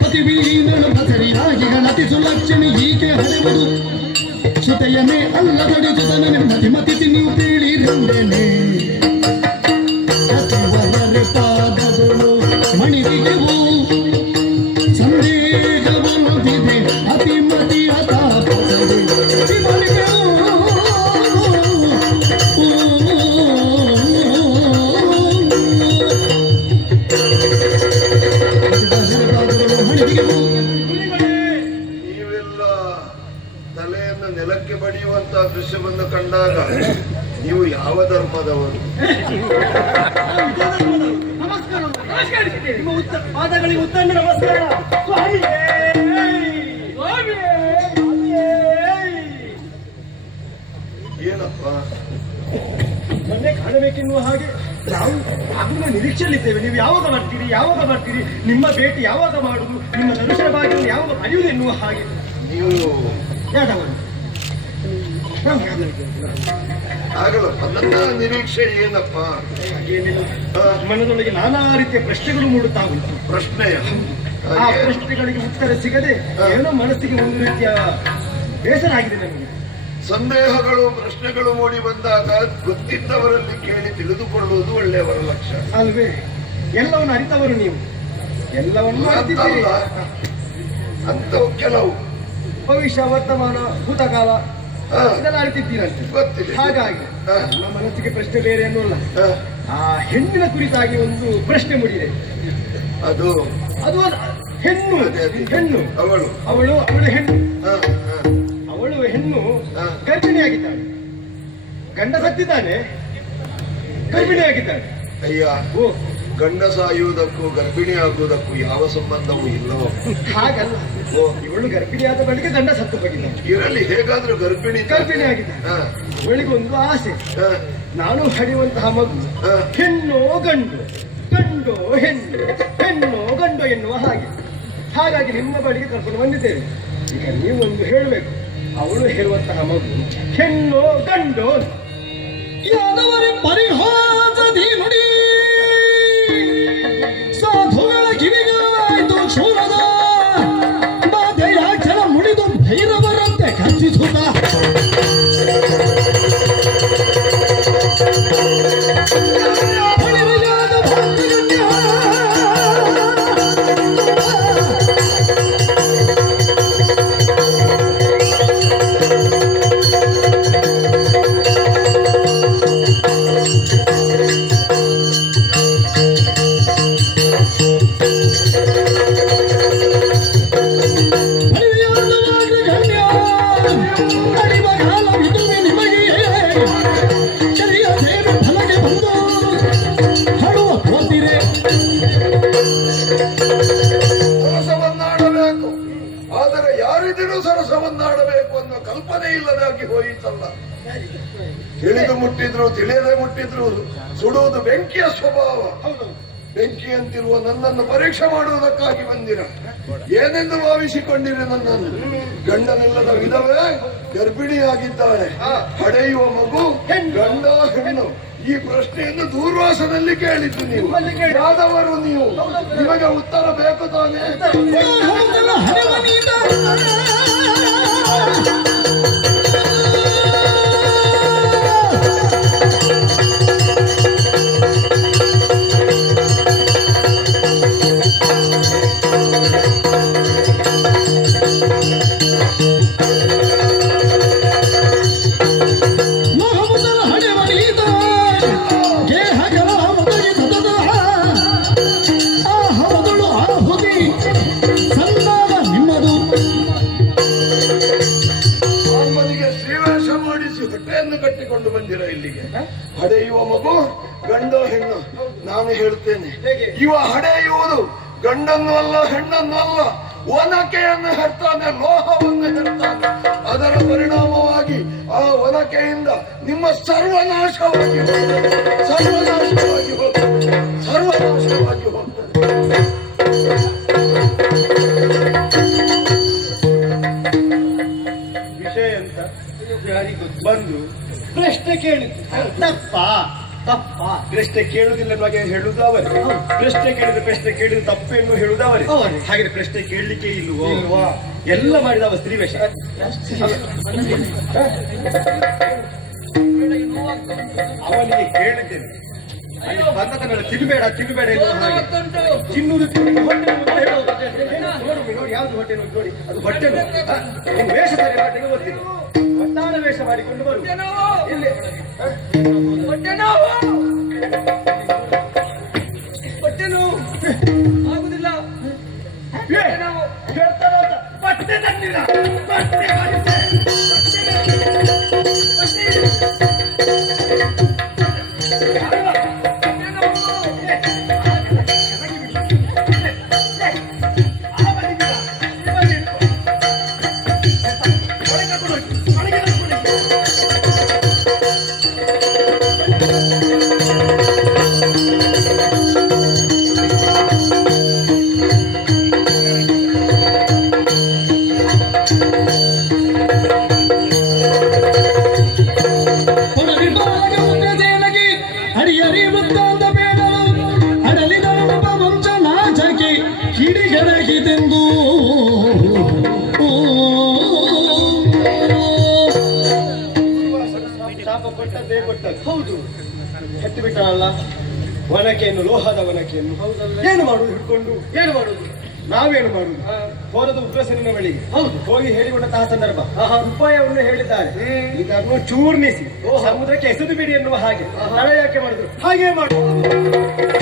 ಪತಿವೀನಳು ಬಸರಿಯಾಗಿ ಗಣತಿಸು ಲಕ್ಷ್ಮಿ ಹೀಗೆ ಹಡೆಯುವುದು ಸುತೆಯನೇ ಅಲ್ಲ ತಡಿಸುತ್ತನೆ ಮತಿ ಮತಿ ನೀವು ತಿಳಿರೆಂದೇನೆ ಅತಿವರರೆ ಪಾದಗಳು ಮಣಿದಿಗೆವು ಸಂದೇಹವನ್ನೊಂದಿದೆ ಅತಿಮತಿ ಅತಾಪಸದೆ ನೀವೆಲ್ಲ ತಲೆಯನ್ನು ನೆಲಕ್ಕೆ ಬಡಿಯುವಂತಹ ದೃಶ್ಯವನ್ನು ಕಂಡಾಗ ನೀವು ಯಾವ ಧರ್ಮದವರು? ಪಾದಗಳಿಗೆ ಉತ್ತಮ ನಮಸ್ಕಾರ. ಏನಪ್ಪ ಮೊನ್ನೆ ಕಾಣಬೇಕೆನ್ನುವ ಹಾಗೆ ನಾವು ಆಗುವ ನಿರೀಕ್ಷೆಯಲ್ಲಿದ್ದೇವೆ. ನೀವು ಯಾವಾಗ ಬರ್ತೀರಿ, ನಿಮ್ಮ ಭೇಟಿ ಯಾವಾಗ ಮಾಡುದು, ನಿಮ್ಮ ದರ್ಶನ ಭಾಗ್ಯವನ್ನು ಯಾವಾಗ ಪಡೆಯುವುದು ಎನ್ನುವ ಹಾಗೆ. ನೀವು ಯಾದವರು ಆಗಲಪ್ಪ, ನನ್ನ ನಿರೀಕ್ಷೆ ಏನಪ್ಪ? ಮನದೊಳಗೆ ನಾನಾ ರೀತಿಯ ಪ್ರಶ್ನೆಗಳು ಮೂಡುತ್ತಾ ಉಂಟು. ಪ್ರಶ್ನೆಯ ಆ ಪ್ರಶ್ನೆಗಳಿಗೆ ಉತ್ತರ ಸಿಗದೆ ಏನೋ ಮನಸ್ಸಿಗೆ ಒಂದು ರೀತಿಯ ಬೇಸರ ಆಗಿದೆ ನಮಗೆ. ಸಂದೇಹಗಳು ಪ್ರಶ್ನೆಗಳು ಮೂಡಿ ಬಂದಾಗ ಗೊತ್ತಿದ್ದವರಲ್ಲಿ ಕೇಳಿ ತಿಳಿದುಕೊಳ್ಳುವುದು ಒಳ್ಳೆಯವರ ಲಕ್ಷಣ ಅಲ್ವೇ? ಎಲ್ಲವನ್ನು ಅರಿತವರು ನೀವು, ಎಲ್ಲವನ್ನು ಅರಿತಿದ್ದೀರಿ. ಅಂತವು ಕೆಲವು ಭವಿಷ್ಯ, ವರ್ತಮಾನ, ಭೂತಕಾಲ ಇದೆಲ್ಲ ಅರಿತಿದ್ದೀರಂತೆ. ಗೊತ್ತಿದೆ. ಹಾಗಾಗಿ ನಮ್ಮ ಮನಸ್ಸಿಗೆ ಪ್ರಶ್ನೆ ಬೇರೆ ಅನ್ನೋಲ್ಲ. ಆ ಹೆಣ್ಣಿನ ಕುರಿತಾಗಿ ಒಂದು ಪ್ರಶ್ನೆ ಮೂಡಿದೆ. ಅದು ಹೆಣ್ಣು ಅವಳು ಹೆಣ್ಣು ಅವಳು ಹೆಣ್ಣು ಗರ್ಭಿಣಿಯಾಗಿದ್ದಾಳೆ. ಗಂಡ ಸತ್ತಿದ್ದಾನೆ, ಗರ್ಭಿಣಿಯಾಗಿದ್ದಾಳೆ. ಅಯ್ಯ, ಓ, ಗಂಡ ಸಾಯುವುದಕ್ಕೂ ಗರ್ಭಿಣಿ ಆಗುವುದಕ್ಕೂ ಯಾವ ಸಂಬಂಧವೂ ಇಲ್ಲವೋ? ಹಾಗಲ್ಲ. ಓ, ಇವಳು ಗರ್ಭಿಣಿಯಾದ ಬಳಿಕ ಗಂಡ ಸತ್ತು ಹೋಗಿದ್ದಾನೆ. ಇರಲಿ, ಹೇಗಾದ್ರೂ ಗರ್ಭಿಣಿಯಾಗಿದ್ದಾನೆ. ಇವಳಿಗೊಂದು ಆಸೆ, ನಾನು ಹಡಿಯುವಂತಹ ಮಗು ಹೆಣ್ಣೋ ಗಂಡು, ಗಂಡೋ ಹೆಣ್ಣು, ಹೆಣ್ಣೋ ಗಂಡು ಎನ್ನುವ ಹಾಗೆ. ಹಾಗಾಗಿ ನಿಮ್ಮ ಬಳಿಗೆ ಕರ್ಕೊಂಡು ಬಂದಿದ್ದೇವೆ. ಈಗ ನೀವೊಂದು ಹೇಳಬೇಕು, ಅವಳು ಹೇಳುವಂತಹ ಮಗು ಹೆಣ್ಣೋ ಗಂಡು. ಯಾದವರೇ ಪರಿಹಾಸದಿ ನುಡಿ ಸಾಧುಗಳ ಕಿವಿಗಾಯ್ತು ಶೂಲದ ಬಾಧೆಯ ಕ್ಷಣ ಮುಡಿದು ಭೈರವರಂತೆ ಖರ್ಚಿಸುತ್ತ ಸರಸವನ್ನಾಡಬೇಕು, ಆದರೆ ಯಾರಿಗೂ ಸರಸವನ್ನಾಡಬೇಕು ಅನ್ನೋ ಕಲ್ಪನೆ ಇಲ್ಲದಾಗಿ ಹೋಯಿತಲ್ಲ. ತಿಳಿದು ಮುಟ್ಟಿದ್ರು ತಿಳಿಯದೆ ಮುಟ್ಟಿದ್ರು ಸುಡುವುದು ಬೆಂಕಿಯ ಸ್ವಭಾವ. ಬೆಂಕಿಯಂತಿರುವ ನನ್ನನ್ನು ಪರೀಕ್ಷೆ ಮಾಡುವುದಕ್ಕಾಗಿ ಬಂದಿರ. ಏನೆಂದು ಭಾವಿಸಿಕೊಂಡಿರಿ ನನ್ನನ್ನು? ಗಂಡನಿಲ್ಲದ ವಿಧವೇ ಗರ್ಭಿಣಿಯಾಗಿದ್ದಾಳೆ, ಹಡೆಯುವ ಮಗು ಗಂಡ ಹೆಣ್ಣು. ಈ ಪ್ರಶ್ನೆಯನ್ನು ದೂರ್ವಾಸನಲ್ಲಿ ಕೇಳಿದ್ದು ನೀವು. ಯಾದವರು ನೀವು, ನಿಮಗೆ ಉತ್ತರ ಬೇಕು ತಾನೇ? ಕಟ್ಟಿಕೊಂಡು ಬಂದಿರ ಇಲ್ಲಿಗೆ. ಹಡೆಯುವ ಮಗು ಗಂಡು ಹೆಣ್ಣು. ನಾನು ಹೇಳ್ತೇನೆ, ಇವ ಹಡೆಯುವುದು ಗಂಡನ್ನು ಅಲ್ಲ, ಹೆಣ್ಣನ್ನು ಅಲ್ಲ, ಒನಕೆಯನ್ನು ಹೆರ್ತಾನೆ, ಲೋಹವನ್ನು ಹೆರ್ತಾನೆ. ಅದರ ಪರಿಣಾಮವಾಗಿ ಆ ಒನಕೆಯಿಂದ ನಿಮ್ಮ ಸರ್ವನಾಶವಾಗಿ ಹೋಗ್ತದೆ, ಸರ್ವನಾಶವಾಗಿ ಹೋಗ್ತದೆ, ಸರ್ವನಾಶವಾಗಿ ಹೋಗ್ತದೆ. ವಿಷಯ ಅಂತ ಬಂದು ಪ್ರಶ್ನೆ ಕೇಳಿದ್ದು ತಪ್ಪ ಪ್ರಶ್ನೆ ಕೇಳುವುದಿಲ್ಲ ಅನ್ನುವಾಗ ಹೇಳುವುದು ಅವರೇ. ಪ್ರಶ್ನೆ ಕೇಳಿದ್ರೆ ತಪ್ಪೆನ್ನು ಹೇಳುವುದು ಅವರೇ. ಹಾಗೆ ಪ್ರಶ್ನೆ ಕೇಳಲಿಕ್ಕೆ ಇಲ್ವಾ? ಎಲ್ಲ ಮಾಡಿದ ಸ್ತ್ರೀ ವೇಷ. ಅವನಿಗೆ ಕೇಳಿದ್ದೇನೆ, ಅಲ್ಲಿ ಬಂದದನ್ನೆಲ್ಲ ತಿನ್ನಬೇಡ ಎನ್ನುವ ಹಾಗೆ. ತಿನ್ನುವುದು ಹೊಟ್ಟೆ ನೋಡಿ, ಯಾವ್ದು ಹೊಟ್ಟೆ ನೋಡಿ, ಅದು ಹೊಟ್ಟೆ ವೇಷ ಸರಿ ಮಾಡಿಗೆ ಗೊತ್ತಿಲ್ಲ. ಒಟ್ಟಾನ ವೇಷ ಮಾಡಿಕೊಂಡು ಬರು. ಆಗುದಿಲ್ಲ. ಹೇಳ್ತಾರ ಬಟ್ಟೆ ತನ್ನಿಲ್ಲ, ಬಟ್ಟೆ ಮಾಡಿದ್ದೆ. ಅಡಿಯರಿ ವೃತ್ತಾಂತ ಬೇಡಲು ಅಡಲಿದನು ವಂಶ ನಾಚಕಿ ಕಿಡಿಗರಗಿದೆಂದು ಶಾಪ ಕೊಟ್ಟದ್ದೇ ಕೊಟ್ಟದ್ದು. ಹೌದು, ಹೆಟ್ಟು ಬಿಟ್ಟನಲ್ಲ ಒನಕೆಯನ್ನು, ಲೋಹದ ಒನಕೆಯನ್ನು. ಏನು ಮಾಡುದು ಹಿಡ್ಕೊಂಡು? ಏನು ಮಾಡುದು? ನಾವೇನು ಮಾಡುದು? ಹೋರದ ಉಗ್ರಸೇನ ಬಳಿಗೆ ಹೋಗಿ ಹೇಳಿಕೊಂಡಂತಹ ಸಂದರ್ಭ ಉಪಾಯವನ್ನು ಹೇಳಿದ್ದಾರೆ. ಇದನ್ನು ಚೂರ್ಣಿಸಿ ಸಮುದ್ರಕ್ಕೆ ಎಸೆದು ಬಿಡಿ ಎನ್ನುವ ಹಾಗೆ. ತಡ ಯಾಕೆ ಮಾಡಿದ್ರು? ಹಾಗೆ ಮಾಡುದು.